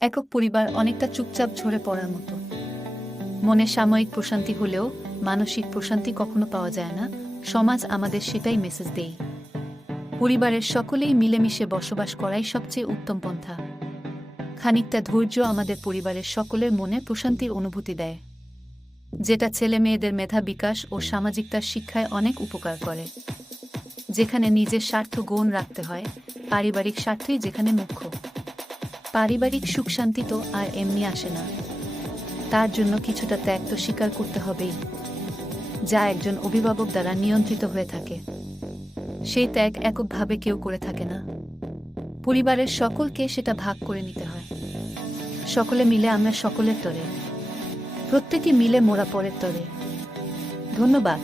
একক পরিবার অনেকটা চুপচাপ ঝরে পড়ার মতো। মনে সাময়িক প্রশান্তি হলেও মানসিক প্রশান্তি কখনো পাওয়া যায় না। সমাজ আমাদের সেটাই মেসেজ দেয়। পরিবারের সকলেই মিলেমিশে বসবাস করাই সবচেয়ে উত্তম পন্থা। খানিকটা ধৈর্য আমাদের পরিবারের সকলের মনে প্রশান্তির অনুভূতি দেয়, যেটা ছেলে মেয়েদের মেধা বিকাশ ও সামাজিকতার শিক্ষায় অনেক উপকার করে। যেখানে নিজের স্বার্থ গৌণ রাখতে হয়, পারিবারিক স্বার্থই যেখানে মুখ্য। পারিবারিক সুখ শান্তি তো আর এমনি আসে না, তার জন্য কিছুটা ত্যাগ তো স্বীকার করতে হবেই, যা একজন অভিভাবক দ্বারা নিয়ন্ত্রিত হয়ে থাকে। সেই ত্যাগ এককভাবে কেউ করে থাকে না, পরিবারের সকলকে সেটা ভাগ করে নিতে হয়। সকলে মিলে আমরা সকলের তরে, প্রত্যেকে মিলে মোরা পরের তরে। ধন্যবাদ।